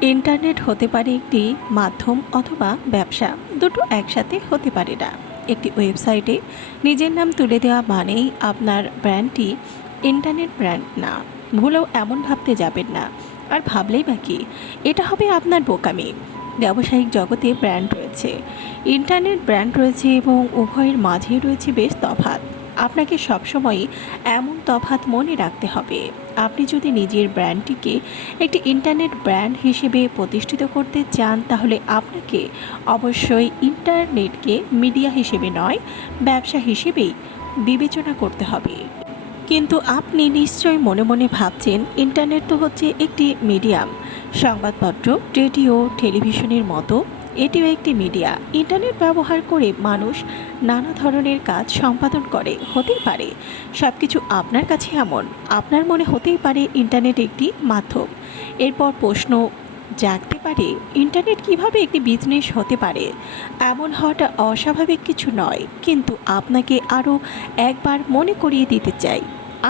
Internet হতে পারে একটি মাধ্যম অথবা ব্যবসা, দুটো একসাথে হতে পারে না। একটি ওয়েবসাইটে নিজের নাম তুলে দেওয়া মানেই আপনার ব্র্যান্ডটি ইন্টারনেট ব্র্যান্ড না। ভুলেও এমন ভাবতে যাবেন না। আর ভাবলেই বা কি? এটা হবে আপনার বোকামি। ব্যবসায়িক জগতে ব্র্যান্ড রয়েছে। ইন্টারনেট ব্র্যান্ড রয়েছে এবং উভয়ের মাঝেই রয়েছে বেশ তফাৎ। আপনাকে সবসময়ই এমন তফাৎ মনে রাখতে হবে। আপনি যদি নিজের ব্র্যান্ডটিকে একটি ইন্টারনেট ব্র্যান্ড হিসেবে প্রতিষ্ঠিত করতে চান, তাহলে আপনাকে অবশ্যই ইন্টারনেটকে মিডিয়া হিসেবে নয়, ব্যবসা হিসেবেই বিবেচনা করতে হবে। কিন্তু আপনি নিশ্চয়ই মনে মনে ভাবছেন, ইন্টারনেট তো হচ্ছে একটি মিডিয়াম। সংবাদপত্র, রেডিও, টেলিভিশনের মতো এটিও একটি মিডিয়া। ইন্টারনেট ব্যবহার করে মানুষ নানা ধরনের কাজ সম্পাদন করে, হতেই পারে। সব কিছু আপনার কাছে এমন। আপনার মনে হতেই পারে ইন্টারনেট একটি মাধ্যম। এরপর প্রশ্ন, জাগতে পারে? ইন্টারনেট কীভাবে একটি বিজনেস হতে পারে? এমন হওয়াটা অস্বাভাবিক কিছু নয়, কিন্তু আপনাকে আরও একবার মনে করিয়ে দিতে চাই।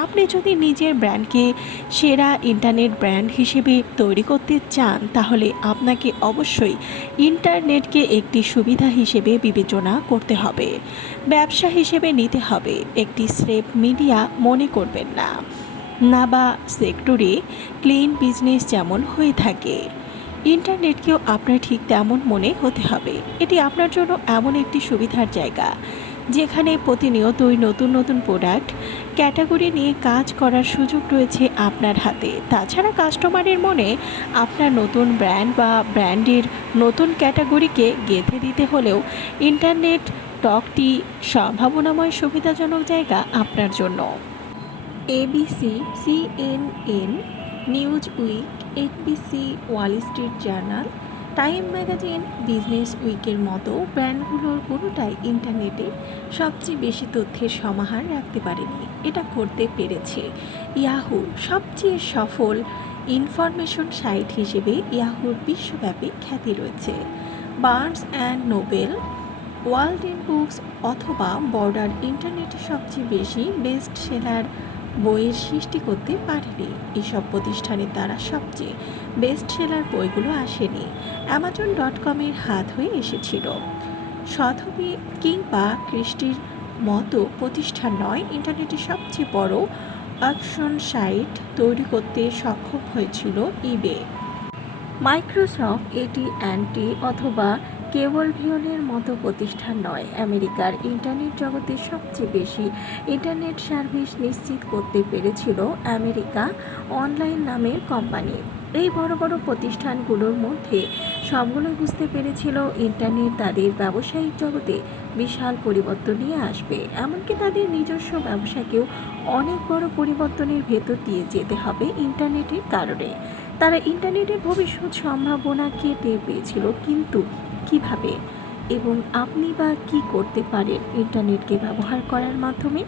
আপনি যদি নিজের ব্র্যান্ডকে সেরা ইন্টারনেট ব্র্যান্ড হিসেবে তৈরি করতে চান, তাহলে আপনাকে অবশ্যই ইন্টারনেটকে একটি সুবিধা হিসেবে বিবেচনা করতে হবে। ব্যবসা হিসেবে নিতে হবে। একটি স্রেফ মিডিয়া মনে করবেন না। না বা সেক্টরে ক্লিন বিজনেস যেমন হয়ে থাকে, ইন্টারনেটকেও আপনার ঠিক তেমন মনে হতে হবে। এটি আপনার জন্য এমন একটি সুবিধার জায়গা। যেখানে প্রতিনিয়তই নতুন নতুন প্রোডাক্ট ক্যাটাগরি নিয়ে কাজ করার সুযোগ রয়েছে আপনার হাতে। তাছাড়া কাস্টমারের মনে আপনার নতুন ব্র্যান্ড বা ব্র্যান্ডের নতুন ক্যাটাগরিকে গেঁথে দিতে হলেও ইন্টারনেট টকটি সম্ভাবনাময় সুবিধাজনক জায়গা আপনার জন্য। ABC CNN Newsweek NBC Wall Street Journal Time magazine, business উইকের মতো ব্র্যান্ডগুলোর কোনোটাই ইন্টারনেটে সবচেয়ে বেশি তথ্যের সমাহার রাখতে পারেনি। এটা করতে পেরেছে ইয়াহু। সবচেয়ে সফল ইনফরমেশন সাইট হিসেবে ইয়াহুর বিশ্বব্যাপী খ্যাতি রয়েছে। Barnes and Noble world in books অথবা বর্ডার ইন্টারনেটে সবচেয়ে বেশি বেস্ট সেলার বইয়ের সৃষ্টি করতে পারেনি। এসব প্রতিষ্ঠানের দ্বারা সবচেয়ে বেস্ট সেলার বইগুলো আসেনি। অ্যামাজন ডট কমের হাত হয়ে এসেছিল। সথবি কিংবা কৃষ্টির মতো প্রতিষ্ঠান নয়, ইন্টারনেটে সবচেয়ে বড় অকশন সাইট তৈরি করতে সক্ষম হয়েছিল ইবে মাইক্রোসফট এটি অ্যান্টি অথবা কেবল ভিওনের মতো প্রতিষ্ঠান নয়, আমেরিকার ইন্টারনেট জগতে সবচেয়ে বেশি ইন্টারনেট সার্ভিস নিশ্চিত করতে পেরেছিল আমেরিকা অনলাইন নামের কোম্পানি। এই বড় বড় প্রতিষ্ঠানগুলোর মধ্যে সবগুলো বুঝতে পেরেছিল ইন্টারনেট তাদের ব্যবসায়িক জগতে বিশাল পরিবর্তন নিয়ে আসবে। এমনকি তাদের নিজস্ব ব্যবসাকেও অনেক বড় পরিবর্তনের ভেতর দিয়ে যেতে হবে ইন্টারনেটের কারণে। তারা ইন্টারনেটের ভবিষ্যৎ সম্ভাবনাকে টের পেয়েছিল, কিন্তু কীভাবে? এবং আপনি বা কি করতে পারেন ইন্টারনেটকে ব্যবহার করার মাধ্যমে?